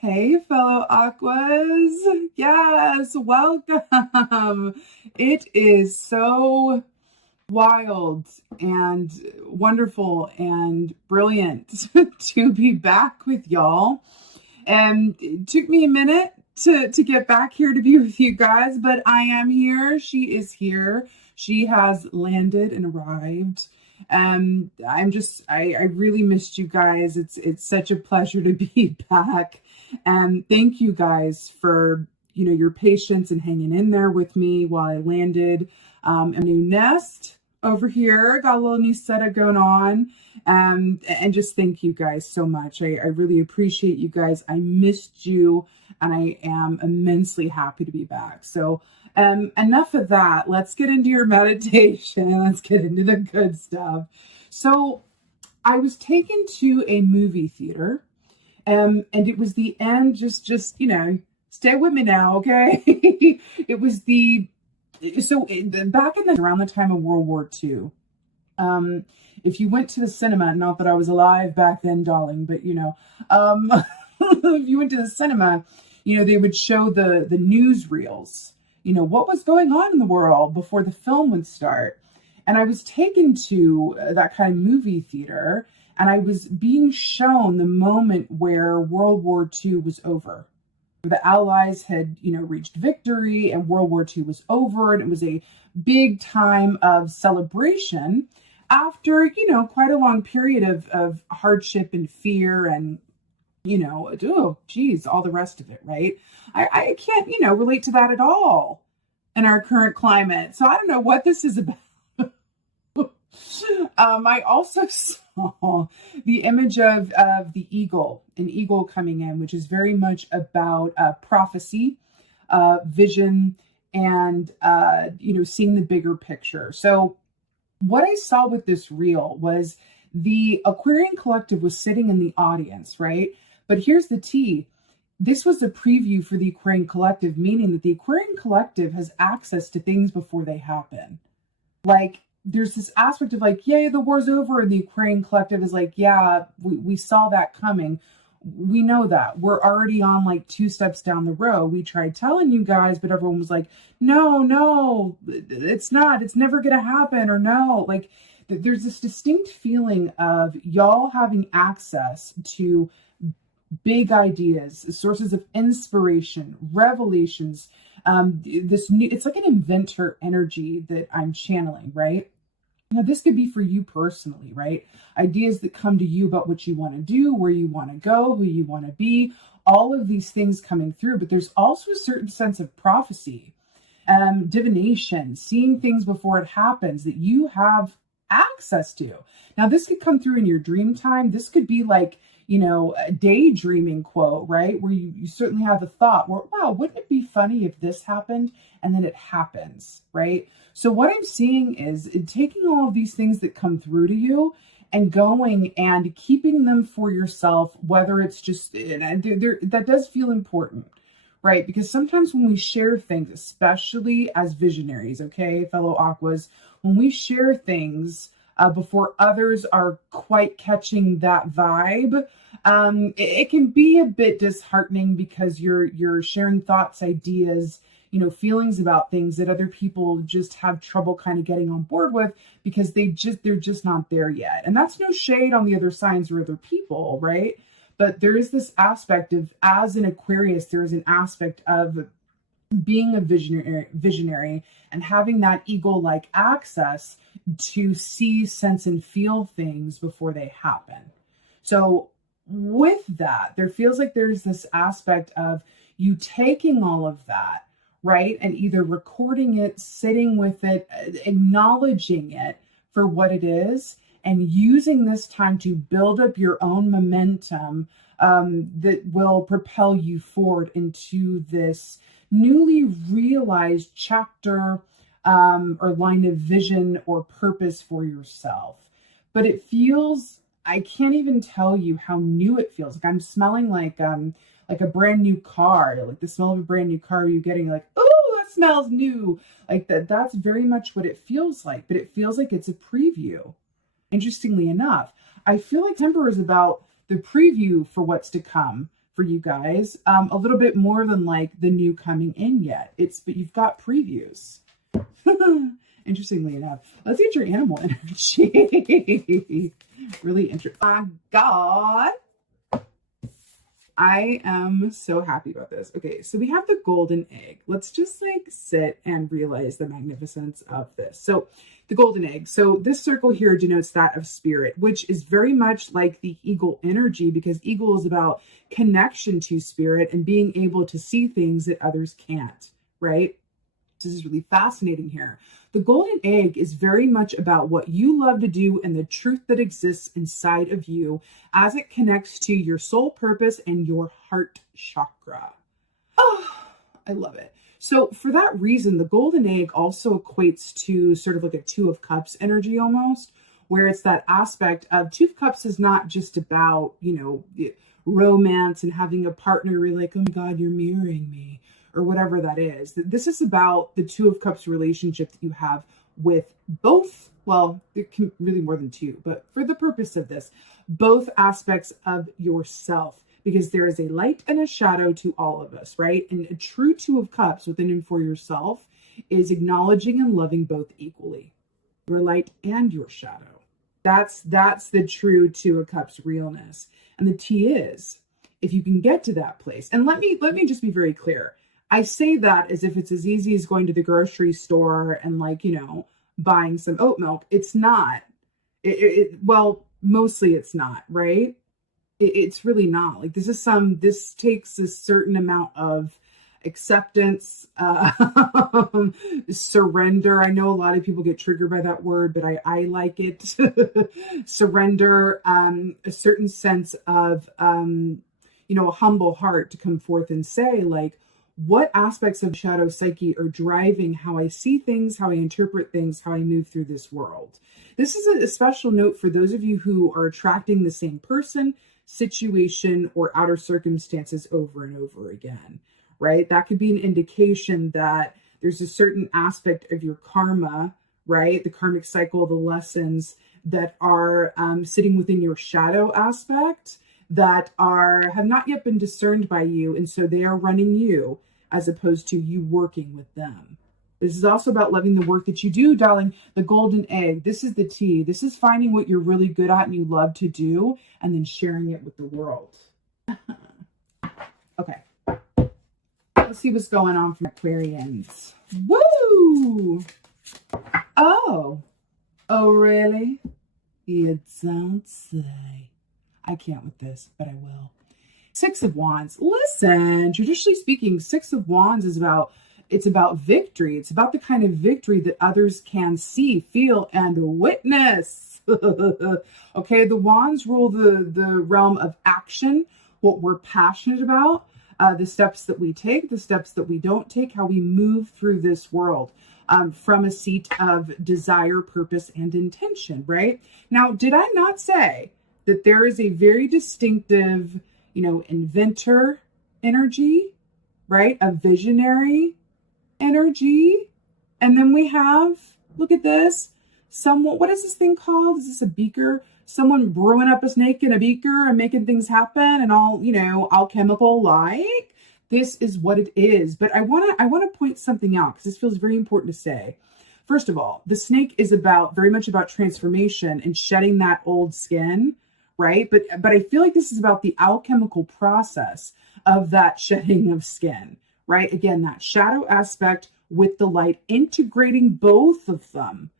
Hey, fellow Aquas. Yes, welcome. It is so wild and wonderful and brilliant to be back with y'all. And it took me a minute to get back here to be with you guys, but I am here. She is here. She has landed and arrived. I really missed you guys. It's such a pleasure to be back. And thank you guys for, your patience and hanging in there with me while I landed a new nest over here. Got a little new setup going on. And just thank you guys so much. I really appreciate you guys. I missed you and I am immensely happy to be back. So enough of that. Let's get into your meditation. Let's get into the good stuff. So I was taken to a movie theater, and it was the end. Just stay with me now, okay? It was back around the time of World War II. If you went to the cinema, not that I was alive back then, darling, but if you went to the cinema, they would show the newsreels. What was going on in the world before the film would start. And I was taken to that kind of movie theater, and I was being shown the moment where World War II was over. The Allies had, reached victory and World War II was over, and it was a big time of celebration after, quite a long period of hardship and fear and, oh, geez, all the rest of it, right? I can't, relate to that at all in our current climate. So I don't know what this is about. I also saw the image of the eagle, an eagle coming in, which is very much about prophecy, vision, and, seeing the bigger picture. So what I saw with this reel was the Aquarian Collective was sitting in the audience, right? But here's the tea. This was a preview for the Aquarian Collective, meaning that the Aquarian Collective has access to things before they happen. Like, there's this aspect of like, yay, the war's over. And the Aquarian Collective is like, yeah, we saw that coming. We know that. We're already on like 2 steps down the road. We tried telling you guys, but everyone was like, no, it's not. It's never going to happen. Or no, like there's this distinct feeling of y'all having access to big ideas, sources of inspiration, revelations. It's like an inventor energy that I'm channeling, right? This could be for you personally, right? Ideas that come to you about what you want to do, where you want to go, who you want to be, all of these things coming through. But there's also a certain sense of prophecy, divination, seeing things before it happens that you have access to. Now, this could come through in your dream time. This could be like, a daydreaming quote, right? Where you certainly have a thought where, wow, wouldn't it be funny if this happened? And then it happens, right? So what I'm seeing is taking all of these things that come through to you and going and keeping them for yourself, whether it's just, that does feel important, right? Because sometimes when we share things, especially as visionaries, okay, fellow Aquas, when we share things before others are quite catching that vibe, it can be a bit disheartening because you're sharing thoughts, ideas, feelings about things that other people just have trouble kind of getting on board with because they're just not there yet. And that's no shade on the other signs or other people, right? But there is this aspect of, as an Aquarius, there is an aspect of being a visionary and having that eagle-like access to see, sense, and feel things before they happen. So with that, there feels like there's this aspect of you taking all of that, right? And either recording it, sitting with it, acknowledging it for what it is, and using this time to build up your own momentum that will propel you forward into this newly realized chapter or line of vision or purpose for yourself. But it feels, I can't even tell you how new it feels. Like I'm smelling like a brand new car, like the smell of a brand new car you're getting, like, oh, it smells new. Like that's very much what it feels like, but it feels like it's a preview. Interestingly enough, I feel like September is about the preview for what's to come. for you guys. A little bit more than like the new coming in yet. But you've got previews. Interestingly enough, let's get your animal energy. Really interesting. My God. I am so happy about this. Okay, so we have the golden egg. Let's just like sit and realize the magnificence of this. So the golden egg. So this circle here denotes that of spirit, which is very much like the eagle energy, because eagle is about connection to spirit and being able to see things that others can't, right? This is really fascinating here. The golden egg is very much about what you love to do and the truth that exists inside of you as it connects to your soul purpose and your heart chakra. Oh, I love it. So for that reason, the golden egg also equates to sort of like a Two of Cups energy almost, where it's that aspect of Two of Cups is not just about, you know, romance and having a partner where you're like, oh my God, you're mirroring me, or whatever that is. This is about the Two of Cups relationship that you have with both, well, it can really more than two, but for the purpose of this, both aspects of yourself, because there is a light and a shadow to all of us, right? And a true Two of Cups within and for yourself is acknowledging and loving both equally, your light and your shadow. That's the true Two of Cups realness. And the T is, if you can get to that place, and let me just be very clear. I say that as if it's as easy as going to the grocery store and like, you know, buying some oat milk. It's not. Well, mostly it's not, right? It's really not. Like this takes a certain amount of acceptance, surrender. I know a lot of people get triggered by that word, but I like it. Surrender, a certain sense of, you know, a humble heart to come forth and say like, what aspects of shadow psyche are driving how I see things, how I interpret things, how I move through this world. This is a special note for those of you who are attracting the same person, situation, or outer circumstances over and over again, right? That could be an indication that there's a certain aspect of your karma, right? The karmic cycle, the lessons that are sitting within your shadow aspect that have not yet been discerned by you. And so they are running you as opposed to you working with them. This is also about loving the work that you do, darling. The golden egg. This is the T. This is finding what you're really good at and you love to do and then sharing it with the world. Okay. Let's see what's going on for Aquarians. Woo! Oh, really? You don't say. I can't with this, but I will. Six of Wands. Listen, traditionally speaking, Six of Wands is about victory. It's about the kind of victory that others can see, feel, and witness. Okay, the Wands rule the realm of action, what we're passionate about, the steps that we take, the steps that we don't take, how we move through this world from a seat of desire, purpose, and intention, right? Now, did I not say that there is a very distinctive, you know, inventor energy, right? A visionary energy. And then we have, look at this, someone, what is this thing called? Is this a beaker? Someone brewing up a snake in a beaker and making things happen and all, you know, alchemical like. This is what it is. But I want to point something out because this feels very important to say. First of all, the snake is very much about transformation and shedding that old skin, right? But I feel like this is about the alchemical process of that shedding of skin, right? Again, that shadow aspect with the light, integrating both of them,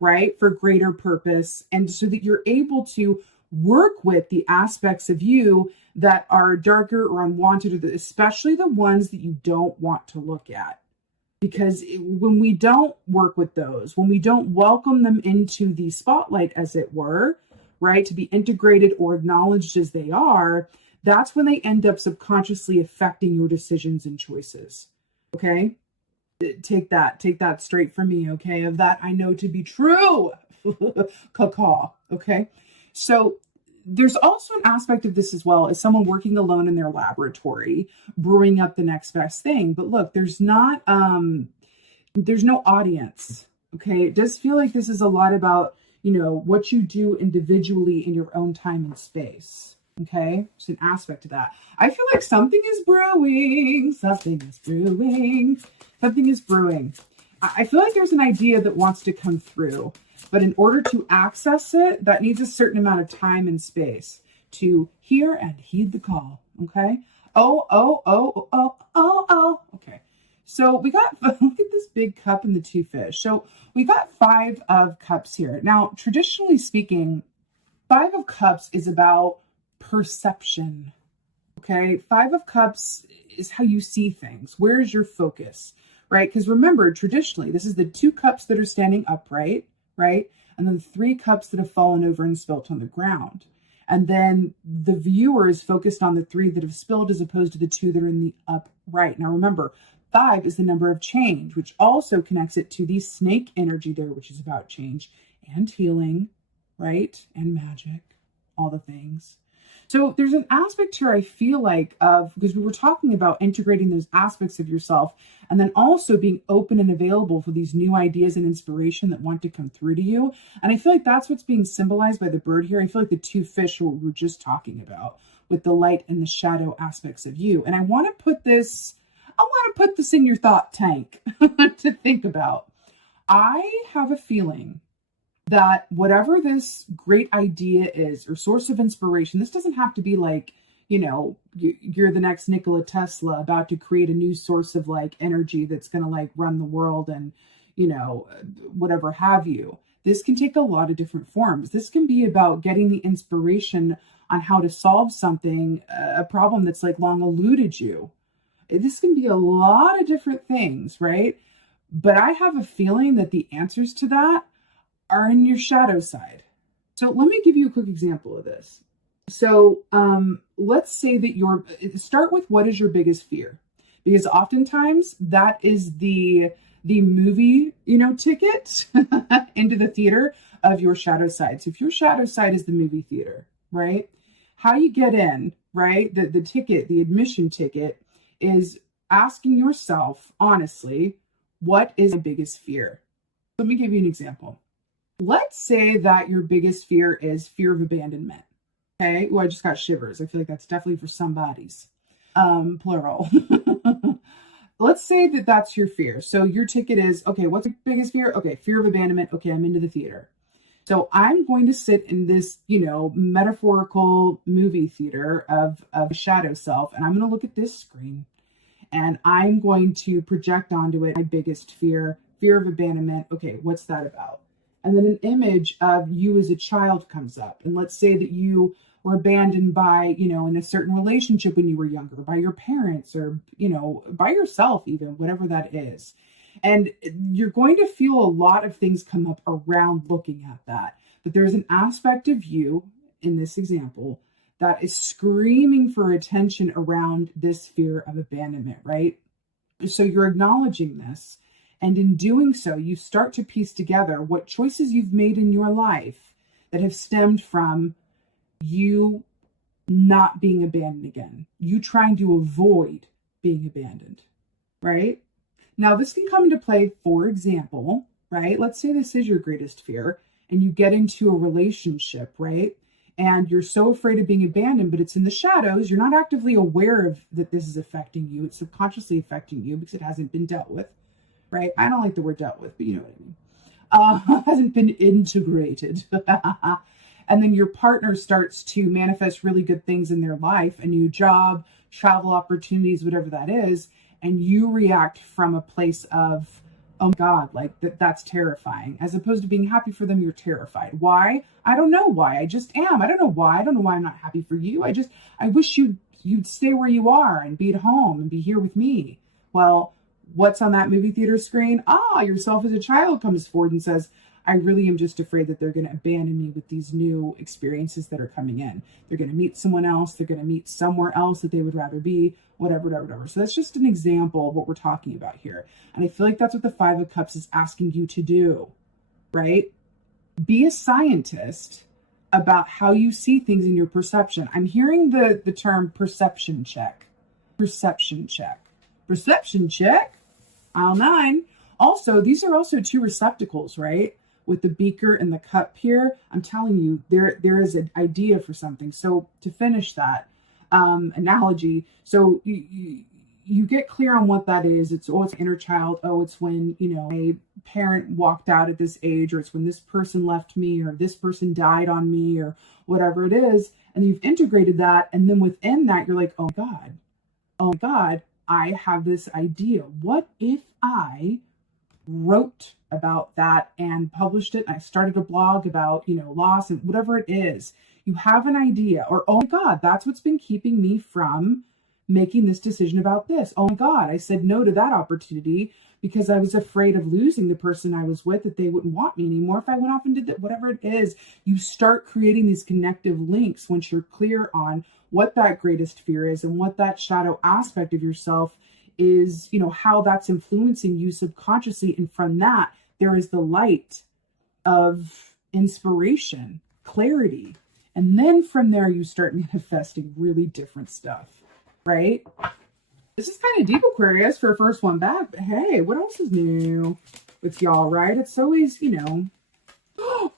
right? For greater purpose. And so that you're able to work with the aspects of you that are darker or unwanted, or especially the ones that you don't want to look at. Because when we don't work with those, when we don't welcome them into the spotlight, as it were, right, to be integrated or acknowledged as they are, that's when they end up subconsciously affecting your decisions and choices. Okay? Take that straight from me, okay? Of that I know to be true. Caw. Okay? So there's also an aspect of this as well as someone working alone in their laboratory, brewing up the next best thing. But look, there's no audience. Okay? It does feel like this is a lot about, you know, what you do individually in your own time and space. Okay, there's an aspect to that. I feel like something is brewing. Something is brewing. Something is brewing. I feel like there's an idea that wants to come through, but in order to access it, that needs a certain amount of time and space to hear and heed the call. Okay. Oh. Okay. So we got, look at this big cup and the two fish. So we got 5 of cups here. Now, traditionally speaking, 5 of cups is about perception. Okay. 5 of cups is how you see things. Where's your focus, right? Because remember, traditionally, this is the 2 cups that are standing upright, right? And then 3 cups that have fallen over and spilt on the ground. And then the viewer is focused on the 3 that have spilled as opposed to the 2 that are in the upright. Now remember, 5 is the number of change, which also connects it to the snake energy there, which is about change and healing, right? And magic, all the things. So there's an aspect here I feel like of, because we were talking about integrating those aspects of yourself and then also being open and available for these new ideas and inspiration that want to come through to you. And I feel like that's what's being symbolized by the bird here. I feel like the 2 fish we were just talking about with the light and the shadow aspects of you. And I want to put this in your thought tank to think about. I have a feeling that whatever this great idea is or source of inspiration, this doesn't have to be like, you know, you're the next Nikola Tesla about to create a new source of like energy that's going to like run the world and, you know, whatever have you. This can take a lot of different forms. This can be about getting the inspiration on how to solve something, a problem that's like long eluded you. This can be a lot of different things, right? But I have a feeling that the answers to that are in your shadow side. So let me give you a quick example of this. So let's say that start with what is your biggest fear? Because oftentimes that is the movie, ticket into the theater of your shadow side. So if your shadow side is the movie theater, right? How you get in, right? The ticket, the admission ticket is asking yourself, honestly, what is my biggest fear? Let me give you an example. Let's say that your biggest fear is fear of abandonment. Okay. Oh, I just got shivers. I feel like that's definitely for somebody's, plural. Let's say that that's your fear. So your ticket is, okay, what's your biggest fear? Okay. Fear of abandonment. Okay. I'm into the theater. So I'm going to sit in this, metaphorical movie theater of shadow self. And I'm going to look at this screen and I'm going to project onto it my biggest fear of abandonment. Okay. What's that about? And then an image of you as a child comes up. And let's say that you were abandoned by, in a certain relationship when you were younger, by your parents or, by yourself even, whatever that is. And you're going to feel a lot of things come up around looking at that. But there's an aspect of you in this example that is screaming for attention around this fear of abandonment, right? So you're acknowledging this. And in doing so, you start to piece together what choices you've made in your life that have stemmed from you not being abandoned again, you trying to avoid being abandoned, right? Now, this can come into play, for example, right? Let's say this is your greatest fear and you get into a relationship, right? And you're so afraid of being abandoned, but it's in the shadows. You're not actively aware of that this is affecting you. It's subconsciously affecting you because it hasn't been dealt with. Right? I don't like the word dealt with, but you know what I mean. Hasn't been integrated. And then your partner starts to manifest really good things in their life, a new job, travel opportunities, whatever that is. And you react from a place of, oh my God, like that's terrifying. As opposed to being happy for them, you're terrified. Why? I don't know why. I just am. I don't know why. I don't know why I'm not happy for you. I wish you'd stay where you are and be at home and be here with me. Well, what's on that movie theater screen? Yourself as a child comes forward and says, I really am just afraid that they're going to abandon me with these new experiences that are coming in. They're going to meet someone else. They're going to meet somewhere else that they would rather be, whatever. So that's just an example of what we're talking about here. And I feel like that's what the 5 of Cups is asking you to do, right? Be a scientist about how you see things in your perception. I'm hearing the term perception check. Perception check. Perception check. Aisle 9. Also, these are also 2 receptacles, right? with the beaker and the cup here, I'm telling you, there is an idea for something. So to finish that analogy, so you get clear on what that is. It's, oh, it's inner child. Oh, it's when, you know, a parent walked out at this age, or it's when this person left me, or this person died on me, or whatever it is. And you've integrated that. And then within that, you're like, oh my God, I have this idea. What if I wrote about that and published it? I started a blog about, you know, loss and whatever it is. You have an idea, or, oh my God, that's what's been keeping me from making this decision about this. Oh my God, I said no to that opportunity because I was afraid of losing the person I was with, that they wouldn't want me anymore if I went off and did that, whatever it is. You start creating these connective links once you're clear on what that greatest fear is and what that shadow aspect of yourself is, you know, how that's influencing you subconsciously. And from that, there is the light of inspiration, clarity. And then from there, you start manifesting really different stuff, right? This is kind of deep, Aquarius, for a first one back. But hey, what else is new with y'all, right? It's always, you know,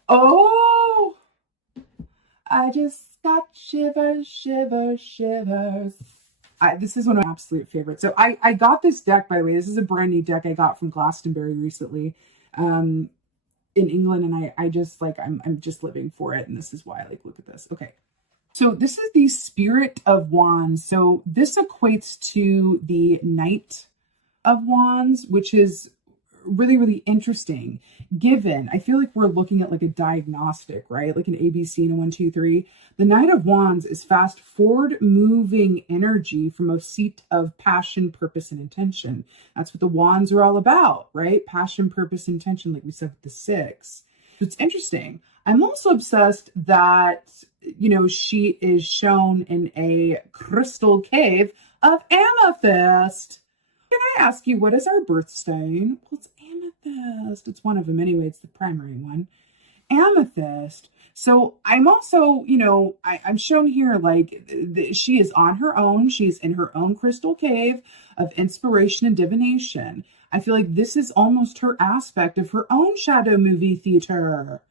oh, I just got shivers, shivers, shivers. This is one of my absolute favorites. So I got this deck, by the way. This is a brand new deck I got from Glastonbury recently in England. And I just like, I'm just living for it. And this is why I like, look at this. Okay. So this is the Spirit of Wands. So this equates to the Knight of Wands, which is really, really interesting. Given, I feel like we're looking at like a diagnostic, right? Like an ABC and a 1, 2, 3. The Knight of Wands is fast forward moving energy from a seat of passion, purpose, and intention. That's what the wands are all about, right? Passion, purpose, intention, like we said with the 6. So it's interesting. I'm also obsessed that, you know, she is shown in a crystal cave of amethyst. Can I ask you, what is our birthstone? Well, it's amethyst. It's one of them anyway. It's the primary one. Amethyst. So I'm also, you know, I'm shown here like she is on her own. She's in her own crystal cave of inspiration and divination. I feel like this is almost her aspect of her own shadow movie theater,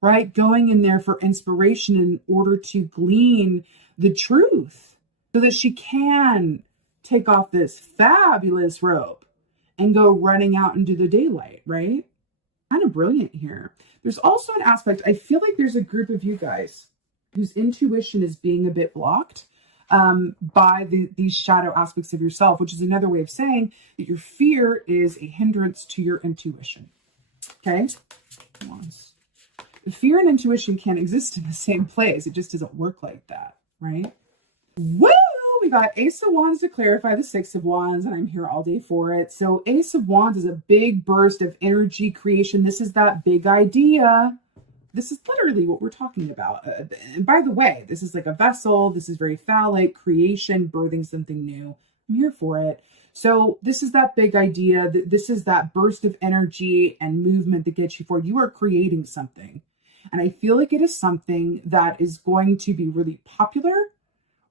right? Going in there for inspiration in order to glean the truth so that she can take off this fabulous robe and go running out into the daylight, right? Kind of brilliant here. There's also an aspect, I feel like there's a group of you guys whose intuition is being a bit blocked by these shadow aspects of yourself, which is another way of saying that your fear is a hindrance to your intuition. Okay? Fear and intuition can't exist in the same place. It just doesn't work like that, right? Woo! We got Ace of Wands to clarify the 6 of Wands, and I'm here all day for it. So Ace of Wands is a big burst of energy creation. This is that big idea. This is literally what we're talking about. And by the way, this is like a vessel. This is very phallic, creation, birthing something new. I'm here for it. So this is that big idea. This is that burst of energy and movement that gets you forward. You are creating something. And I feel like it is something that is going to be really popular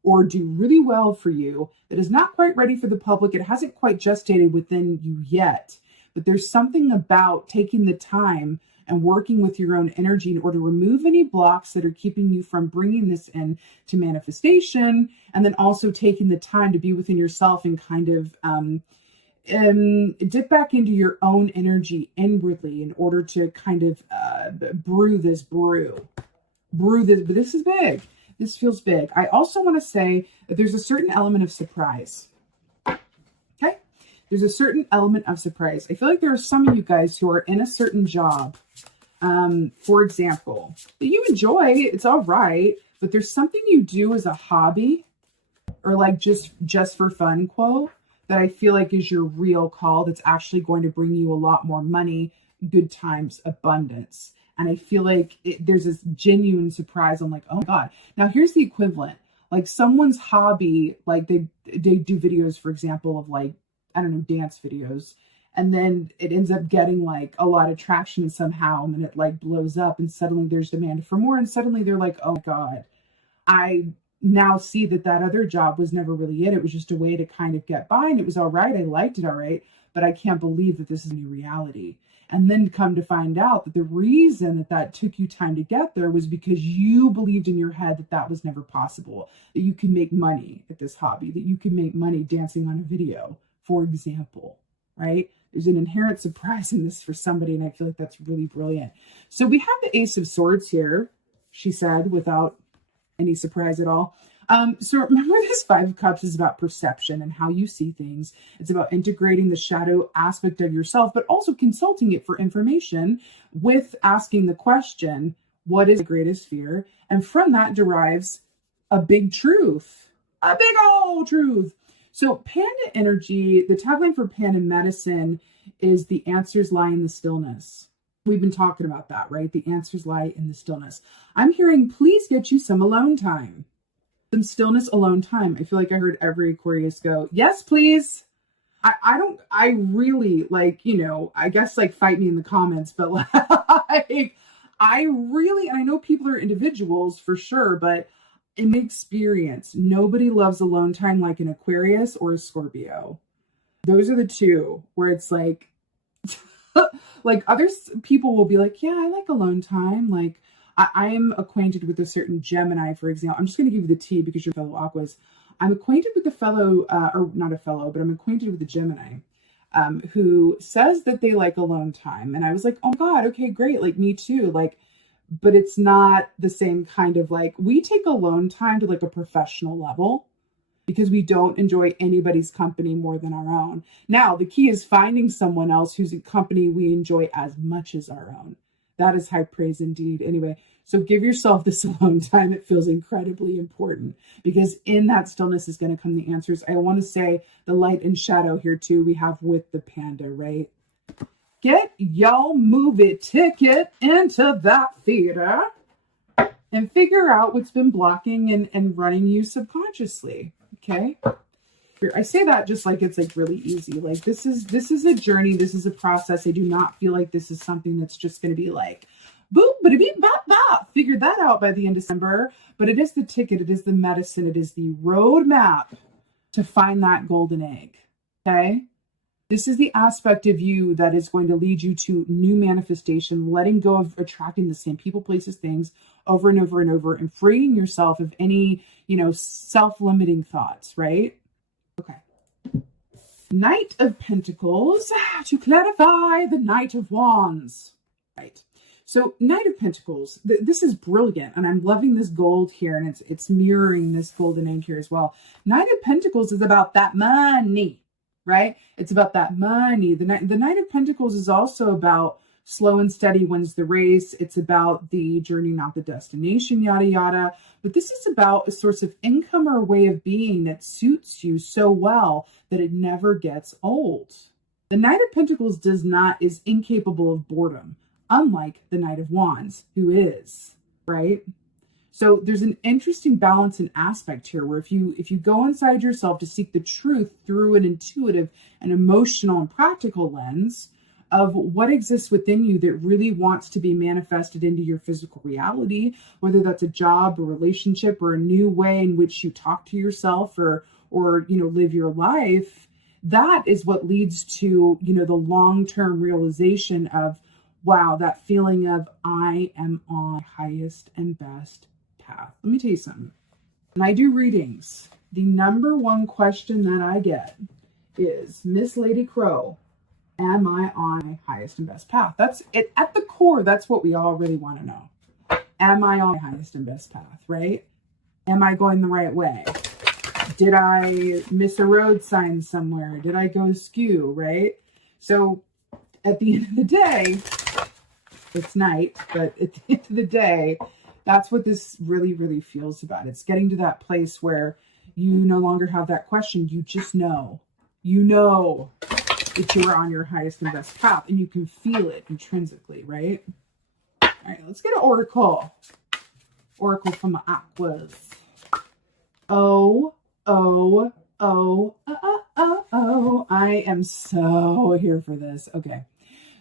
or do really well for you, that is not quite ready for the public. It hasn't quite gestated within you yet, but there's something about taking the time and working with your own energy in order to remove any blocks that are keeping you from bringing this in to manifestation, and then also taking the time to be within yourself and kind of dip back into your own energy inwardly in order to kind of brew this. But this is big. This feels big. I also want to say that there's a certain element of surprise. Okay? There's a certain element of surprise. I feel like there are some of you guys who are in a certain job, for example, that you enjoy. It's all right. But there's something you do as a hobby or like just for fun, quote, that I feel like is your real call that's actually going to bring you a lot more money, good times, abundance. And I feel like there's this genuine surprise. I'm like, oh my God. Now here's the equivalent. Like someone's hobby, like they do videos, for example, of like, I don't know, dance videos. And then it ends up getting like a lot of traction somehow. And then it like blows up and suddenly there's demand for more. And suddenly they're like, oh God, I now see that that other job was never really it. It was just a way to kind of get by, and it was all right. I liked it all right, but I can't believe that this is a new reality. And then come to find out that the reason that that took you time to get there was because you believed in your head that that was never possible, that you can make money at this hobby, that you can make money dancing on a video, for example, right? There's an inherent surprise in this for somebody, and I feel like that's really brilliant. So we have the Ace of Swords here, she said, without any surprise at all. So remember, this Five of Cups is about perception and how you see things. It's about integrating the shadow aspect of yourself, but also consulting it for information with asking the question, what is the greatest fear? And from that derives a big truth, a big old truth. So Panda energy, the tagline for Panda medicine is the answers lie in the stillness. We've been talking about that, right? The answers lie in the stillness. I'm hearing, please get you some alone time. Some stillness, alone time. I feel like I heard every Aquarius go, yes, please. I really, like, you know, I guess like fight me in the comments, but like, I really, and I know people are individuals for sure, but in experience, nobody loves alone time like an Aquarius or a Scorpio. Those are the two where it's like, like other people will be like, yeah, I like alone time. Like, I'm acquainted with a certain Gemini, for example. I'm just going to give you the tea because you're fellow Aquas. I'm acquainted with the fellow, or not a fellow, but I'm acquainted with the Gemini who says that they like alone time. And I was like, oh my God, okay, great. Like me too. Like, but it's not the same kind of like, we take alone time to like a professional level because we don't enjoy anybody's company more than our own. Now, the key is finding someone else whose company we enjoy as much as our own. That is high praise indeed. Anyway, so give yourself this alone time. It feels incredibly important because in that stillness is going to come the answers. I want to say the light and shadow here too we have with the Panda, right? Get y'all movie ticket into that theater and figure out what's been blocking and running you subconsciously, okay? I say that just like it's like really easy. Like this is a journey. This is a process. I do not feel like this is something that's just going to be like, boop, ba-da-beep, bop, bop. Figure that out by the end of December. But it is the ticket. It is the medicine. It is the roadmap to find that golden egg. Okay. This is the aspect of you that is going to lead you to new manifestation, letting go of attracting the same people, places, things over and over and over, and freeing yourself of any, you know, self-limiting thoughts, right? Okay. Knight of Pentacles, to clarify the Knight of Wands. Right. So Knight of Pentacles, this is brilliant, and I'm loving this gold here, and it's mirroring this golden egg here as well. Knight of Pentacles is about that money, right? It's about that money. The Knight of Pentacles is also about slow and steady wins the race. It's about the journey, not the destination, yada, yada. But this is about a source of income or a way of being that suits you so well that it never gets old. The Knight of Pentacles is incapable of boredom, unlike the Knight of Wands, who is, right? So there's an interesting balance and aspect here where if you go inside yourself to seek the truth through an intuitive and emotional and practical lens of what exists within you that really wants to be manifested into your physical reality, whether that's a job, a relationship, or a new way in which you talk to yourself or you know, live your life, that is what leads to, you know, the long-term realization of, wow, that feeling of I am on highest and best path. Let me tell you something. When I do readings, the number one question that I get is, Miss Lady Crow, am I on my highest and best path? That's it. At the core, that's what we all really want to know. Am I on my highest and best path, right? Am I going the right way? Did I miss a road sign somewhere? Did I go askew, right? So at the end of the day, it's night, but at the end of the day, that's what this really, really feels about. It's getting to that place where you no longer have that question. You just know. You know that you are on your highest and best path, and you can feel it intrinsically, right? All right, let's get an oracle. Oracle from the Aquas. Oh. I am so here for this. Okay.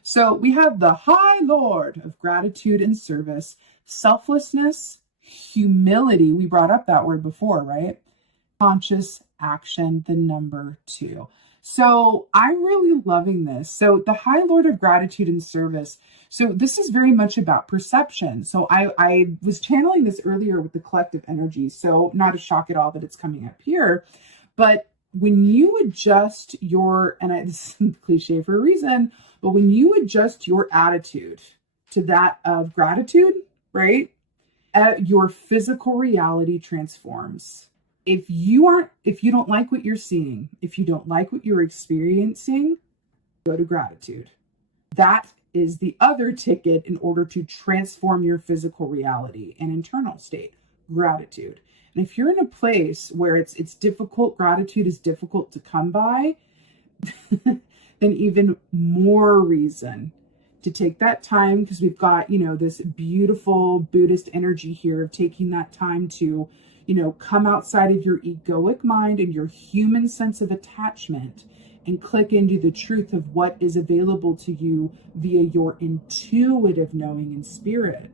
So we have the High Lord of Gratitude and Service, Selflessness, humility. We brought up that word before, right? Conscious action, the number 2. So I'm really loving this. So the High Lord of Gratitude and Service. So this is very much about perception. So I was channeling this earlier with the collective energy. So not a shock at all that it's coming up here. But when you adjust your, and this is cliche for a reason, but when you adjust your attitude to that of gratitude, right? Your physical reality transforms. If you don't like what you're seeing, if you don't like what you're experiencing, go to gratitude. That is the other ticket in order to transform your physical reality and internal state, gratitude. And if you're in a place where it's difficult, gratitude is difficult to come by, then even more reason to take that time, because we've got, this beautiful Buddhist energy here of taking that time to come outside of your egoic mind and your human sense of attachment and click into the truth of what is available to you via your intuitive knowing and spirit,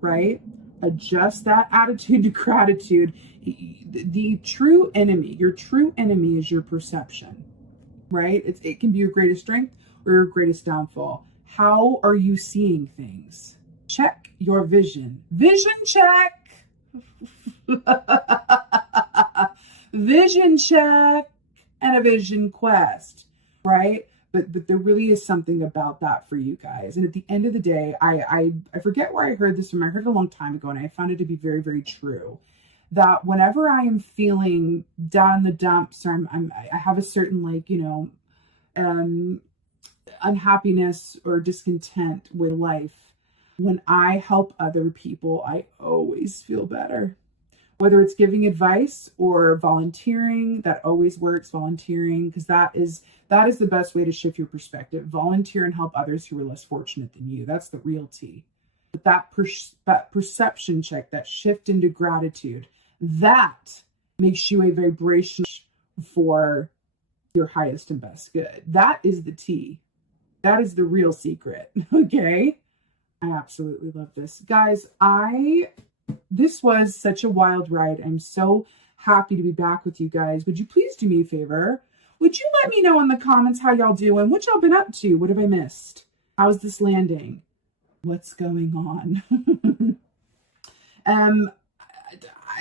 right? Adjust that attitude to gratitude. The true enemy, your true enemy is your perception, right? It can be your greatest strength or your greatest downfall. How are you seeing things? Check your vision. Vision check. Vision check and a vision quest, right? But there really is something about that for you guys. And at the end of the day, I forget where I heard this from. I heard it a long time ago, and I found it to be very, very true. That whenever I am feeling down in the dumps, or I have a certain unhappiness or discontent with life, when I help other people, I always feel better. Whether it's giving advice or volunteering, that always works, volunteering, because that is the best way to shift your perspective. Volunteer and help others who are less fortunate than you. That's the real tea. But that perception check, that shift into gratitude, that makes you a vibration for your highest and best good. That is the tea. That is the real secret. Okay? I absolutely love this. Guys, this was such a wild ride. I'm so happy to be back with you guys. Would you please do me a favor? Would you let me know in the comments how y'all doing? What y'all been up to? What have I missed? How's this landing? What's going on? I'm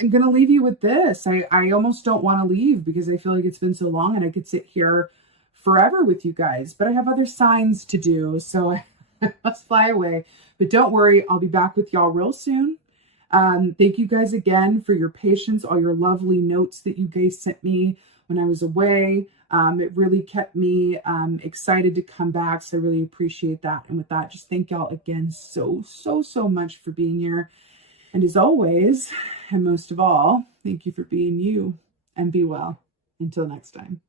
going to leave you with this. I almost don't want to leave because I feel like it's been so long and I could sit here forever with you guys, but I have other signs to do, so I must fly away. But don't worry, I'll be back with y'all real soon. Thank you guys again for your patience, all your lovely notes that you guys sent me when I was away. It really kept me excited to come back, so I really appreciate that. And with that, just thank y'all again so much for being here. And as always, and most of all, thank you for being you, and be well. Until next time.